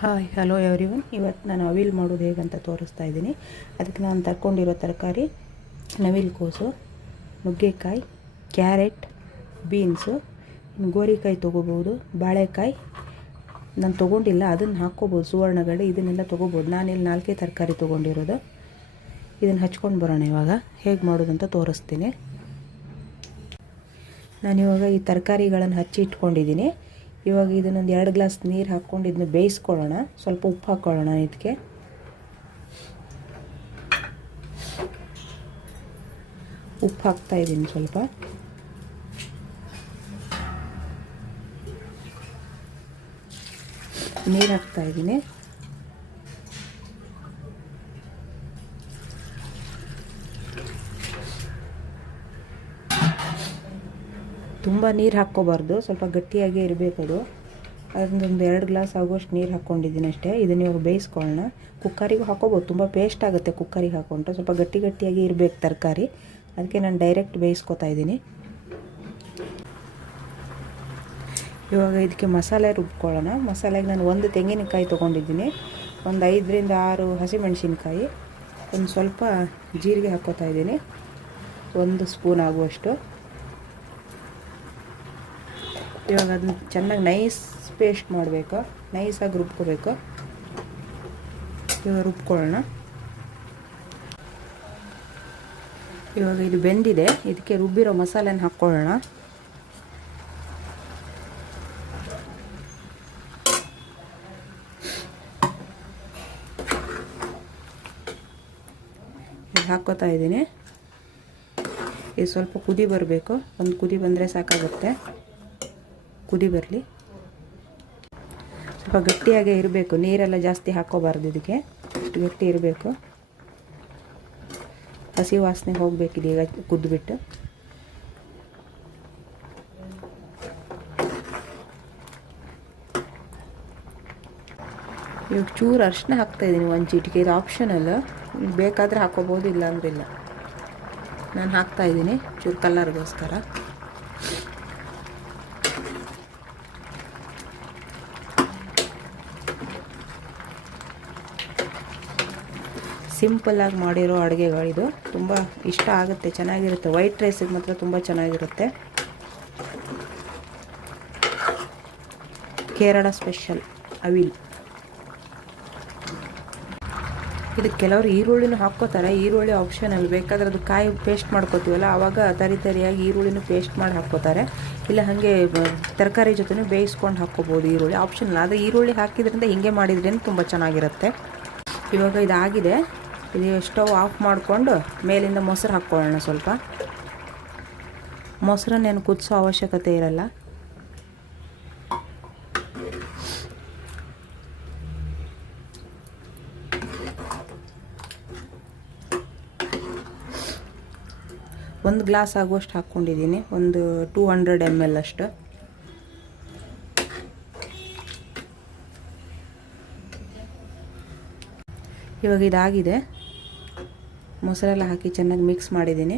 Hi hello everyone. ಇವತ್ತು ನಾನು evil ಮಾಡೋದು ಹೇಗಂತ ತೋರಿಸ್ತಾ ಇದ್ದೀನಿ. ಅದಕ್ಕೆ ನಾನು ತಗೊಂಡಿರೋ ತರಕಾರಿ ನವಿಲು ಕೋಸು, ನುಗ್ಗೆಕಾಯಿ, ಕ್ಯಾರೆಟ್, ಬೀನ್ಸು, ಗೋರಿಕಾಯಿ ತೊಗೋಬೋದು, ಬಾಳೆಕಾಯಿ ನಾನು ತೊಗೊಂಡಿಲ್ಲ, ಅದನ್ನು ಹಾಕ್ಕೋಬೋದು, ಸುವರ್ಣಗಡ್ಡೆ ಇದನ್ನೆಲ್ಲ ತೊಗೋಬೋದು. ನಾನಿಲ್ಲಿ 4 ತರಕಾರಿ ತೊಗೊಂಡಿರೋದು. ಇದನ್ನು ಹಚ್ಕೊಂಡು ಬರೋಣ. ಇವಾಗ ಹೇಗೆ ಮಾಡೋದಂತ ತೋರಿಸ್ತೀನಿ. ನಾನಿವಾಗ ಈ ತರಕಾರಿಗಳನ್ನು ಹಚ್ಚಿ ಇಟ್ಕೊಂಡಿದ್ದೀನಿ. ಇವಾಗ ಇದನ್ನೊಂದು 2 ಗ್ಲಾಸ್ ನೀರು ಹಾಕ್ಕೊಂಡು ಇದನ್ನ ಬೇಯಿಸ್ಕೊಳ್ಳೋಣ. ಸ್ವಲ್ಪ ಉಪ್ಪು ಹಾಕ್ಕೊಳ್ಳೋಣ. ಇದಕ್ಕೆ ಉಪ್ಪು ಹಾಕ್ತಾಯಿದ್ದೀನಿ. ಸ್ವಲ್ಪ ನೀರು ಹಾಕ್ತಾಯಿದ್ದೀನಿ. ತುಂಬ ನೀರು ಹಾಕ್ಕೋಬಾರ್ದು, ಸ್ವಲ್ಪ ಗಟ್ಟಿಯಾಗೇ ಇರಬೇಕು ಅದು. ಅದೊಂದು 2 ಗ್ಲಾಸ್ ಆಗುವಷ್ಟು ನೀರು ಹಾಕ್ಕೊಂಡಿದ್ದೀನಿ ಅಷ್ಟೇ. ಇದನ್ನು ಇವಾಗ ಬೇಯಿಸ್ಕೊಳ್ಳೋಣ. ಕುಕ್ಕರಿಗೂ ಹಾಕ್ಕೋಬೋದು, ತುಂಬ ಪೇಸ್ಟ್ ಆಗುತ್ತೆ ಕುಕ್ಕರಿಗೆ ಹಾಕ್ಕೊಂಡ್ರೆ. ಸ್ವಲ್ಪ ಗಟ್ಟಿಯಾಗಿ ಇರಬೇಕು ತರಕಾರಿ, ಅದಕ್ಕೆ ನಾನು ಡೈರೆಕ್ಟ್ ಬೇಯಿಸ್ಕೊತಾ ಇದ್ದೀನಿ. ಇವಾಗ ಇದಕ್ಕೆ ಮಸಾಲೆ ರುಬ್ಕೊಳ್ಳೋಣ. ಮಸಾಲೆಗೆ ನಾನು 1 ತೆಂಗಿನಕಾಯಿ ತೊಗೊಂಡಿದ್ದೀನಿ, ಒಂದು 5ರಿಂದ 6 ಹಸಿಮೆಣಸಿನ್ಕಾಯಿ, ಒಂದು ಸ್ವಲ್ಪ ಜೀರಿಗೆ ಹಾಕ್ಕೋತಾ ಇದ್ದೀನಿ, 1 ಸ್ಪೂನ್ ಆಗುವಷ್ಟು. ಇವಾಗ ಅದನ್ನ ಚೆನ್ನಾಗಿ ನೈಸ್ ಪೇಸ್ಟ್ ಮಾಡಬೇಕು, ನೈಸಾಗಿ ರುಬ್ಕೋಬೇಕು. ಇವಾಗ ರುಬ್ಕೊಳ್ಳೋಣ. ಇವಾಗ ಇದು ಬೆಂದಿದೆ, ಇದಕ್ಕೆ ರುಬ್ಬಿರೋ ಮಸಾಲೆನ ಹಾಕ್ಕೊಳ್ಳೋಣ. ಇದು ಹಾಕ್ಕೋತಾ ಇದ್ದೀನಿ. ಇದು ಸ್ವಲ್ಪ ಕುದಿ ಬರಬೇಕು, ಒಂದು ಕುದಿ ಬಂದರೆ ಸಾಕಾಗುತ್ತೆ. ಕುದಿ ಬರಲಿ. ಸ್ವಲ್ಪ ಗಟ್ಟಿಯಾಗೇ ಇರಬೇಕು, ನೀರೆಲ್ಲ ಜಾಸ್ತಿ ಹಾಕ್ಕೋಬಾರ್ದು. ಇದಕ್ಕೆ ಇಷ್ಟು ಗಟ್ಟಿ ಇರಬೇಕು. ಹಸಿ ವಾಸನೆ ಹೋಗಬೇಕಿದೆ ಈಗ ಕುದ್ದುಬಿಟ್ಟು. ಇವಾಗ ಚೂರು ಅರಿಶಿನ ಹಾಕ್ತಾಯಿದ್ದೀನಿ, 1 ಚಿಟಿಕೆ. ಇದು ಆಪ್ಷನಲ್, ಬೇಕಾದರೆ ಹಾಕ್ಕೋಬೋದು, ಇಲ್ಲಾಂದ್ರೆ ಇಲ್ಲ. ನಾನು ಹಾಕ್ತಾಯಿದ್ದೀನಿ ಚೂರು ಕಲರ್ಗೋಸ್ಕರ. ಸಿಂಪಲ್ಲಾಗಿ ಮಾಡಿರೋ ಅಡುಗೆಗಳಿದು, ತುಂಬ ಇಷ್ಟ ಆಗುತ್ತೆ, ಚೆನ್ನಾಗಿರುತ್ತೆ. ವೈಟ್ ರೈಸಿಗೆ ಮಾತ್ರ ತುಂಬ ಚೆನ್ನಾಗಿರುತ್ತೆ. Kerala special evil. ಇದಕ್ಕೆ ಕೆಲವರು ಈರುಳ್ಳಿನೂ ಹಾಕ್ಕೋತಾರೆ, ಈರುಳ್ಳಿ ಆಪ್ಷನಲ್. ಬೇಕಾದ್ರೆ ಅದು ಕಾಯಿ ಪೇಸ್ಟ್ ಮಾಡ್ಕೋತೀವಲ್ಲ, ಆವಾಗ ತರಿಯಾಗಿ ಈರುಳ್ಳಿನೂ ಪೇಸ್ಟ್ ಮಾಡಿ ಹಾಕ್ಕೋತಾರೆ. ಇಲ್ಲ ಹಾಗೆ ತರಕಾರಿ ಜೊತೆನೂ ಬೇಯಿಸ್ಕೊಂಡು ಹಾಕ್ಕೋಬೋದು. ಈರುಳ್ಳಿ ಆಪ್ಷನಲ್, ಆದರೆ ಈರುಳ್ಳಿ ಹಾಕಿದ್ರಿಂದ ಹಿಂಗೆ ಮಾಡಿದ್ರೇನು ತುಂಬ ಚೆನ್ನಾಗಿರುತ್ತೆ. ಇವಾಗ ಇದಾಗಿದೆ. ಇದು ಸ್ಟವ್ ಆಫ್ ಮಾಡಿಕೊಂಡು ಮೇಲಿಂದ ಮೊಸರು ಹಾಕ್ಕೊಳ್ಳೋಣ. ಸ್ವಲ್ಪ ಮೊಸರನ್ನೇನು ಕುದಿಸೋ ಅವಶ್ಯಕತೆ ಇರಲ್ಲ. ಒಂದು ಗ್ಲಾಸ್ ಆಗುವಷ್ಟು ಹಾಕ್ಕೊಂಡಿದ್ದೀನಿ, ಒಂದು 200 ml ಅಷ್ಟು. ಇವಾಗ ಇದಾಗಿದೆ. ಮೊಸರೆಲ್ಲ ಹಾಕಿ ಚೆನ್ನಾಗಿ ಮಿಕ್ಸ್ ಮಾಡಿದ್ದೀನಿ.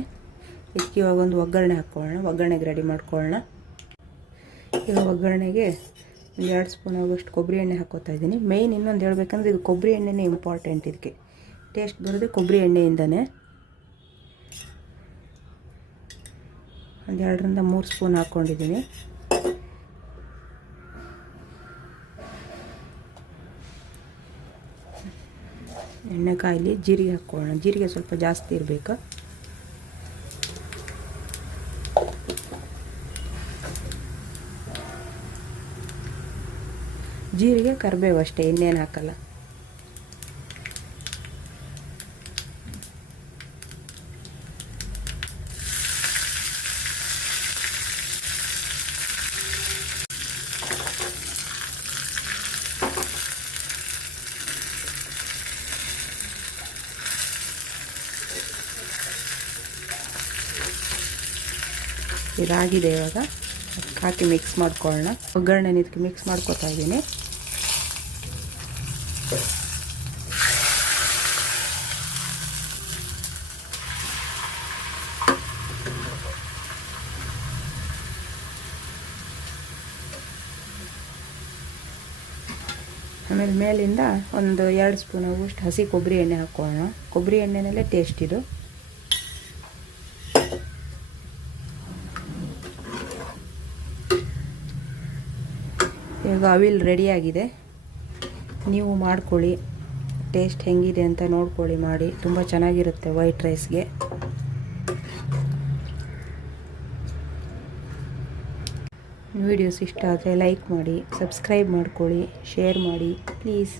ಇದಕ್ಕೆ ಇವಾಗ ಒಂದು ಒಗ್ಗರಣೆ ಹಾಕ್ಕೊಳ್ಳೋಣ. ಒಗ್ಗರಣೆಗೆ ರೆಡಿ ಮಾಡ್ಕೊಳ್ಳೋಣ. ಇವಾಗ ಒಗ್ಗರಣೆಗೆ 2 ಸ್ಪೂನ್ ಆಗೋಷ್ಟು ಕೊಬ್ಬರಿ ಎಣ್ಣೆ ಹಾಕ್ಕೋತಾ ಇದ್ದೀನಿ. ಮೇಯ್ನ್ ಇನ್ನೊಂದು ಹೇಳ್ಬೇಕಂದ್ರೆ, ಇದು ಕೊಬ್ಬರಿ ಎಣ್ಣೆನೇ ಇಂಪಾರ್ಟೆಂಟ್. ಇದಕ್ಕೆ ಟೇಸ್ಟ್ ಬರೋದೇ ಕೊಬ್ಬರಿ ಎಣ್ಣೆಯಿಂದನೇ. ಒಂದು 2ರಿಂದ 3 ಸ್ಪೂನ್ ಹಾಕ್ಕೊಂಡಿದ್ದೀನಿ. ಎಣ್ಣೆ ಕಾಯಿಲಿ ಜೀರಿಗೆ ಹಾಕ್ಕೊಳ್ಳೋಣ. ಜೀರಿಗೆ ಸ್ವಲ್ಪ ಜಾಸ್ತಿ ಇರಬೇಕು. ಜೀರಿಗೆ ಕರಿಬೇವು ಅಷ್ಟೇ, ಇನ್ನೇನು ಹಾಕಲ್ಲ. ಇದಾಗಿದೆ. ಇವಾಗ ಹಾಕಿ ಮಿಕ್ಸ್ ಮಾಡ್ಕೊಳ್ಳೋಣ. ಒಗ್ಗರಣೆ ಇದಕ್ಕೆ ಮಿಕ್ಸ್ ಮಾಡ್ಕೊತಾ ಇದ್ದೀನಿ. ಆಮೇಲೆ ಮೇಲಿಂದ ಒಂದು 2 ಸ್ಪೂನ್ ಆಗುವಷ್ಟು ಹಸಿ ಕೊಬ್ಬರಿ ಎಣ್ಣೆ ಹಾಕ್ಕೊಳ್ಳೋಣ. ಕೊಬ್ಬರಿ ಎಣ್ಣೆನಲ್ಲೇ ಟೇಸ್ಟ್ ಇದು. ಈಗ ಅವಿಲ್ ರೆಡಿಯಾಗಿದೆ. ನೀವು ಮಾಡ್ಕೊಳ್ಳಿ, ಟೇಸ್ಟ್ ಹೆಂಗಿದೆ ಅಂತ ನೋಡ್ಕೊಳ್ಳಿ, ಮಾಡಿ. ತುಂಬ ಚೆನ್ನಾಗಿರುತ್ತೆ ವೈಟ್ ರೈಸ್ಗೆ. ವಿಡಿಯೋಸ್ ಇಷ್ಟ ಆದರೆ ಲೈಕ್ ಮಾಡಿ, ಸಬ್ಸ್ಕ್ರೈಬ್ ಮಾಡ್ಕೊಳ್ಳಿ, ಶೇರ್ ಮಾಡಿ ಪ್ಲೀಸ್.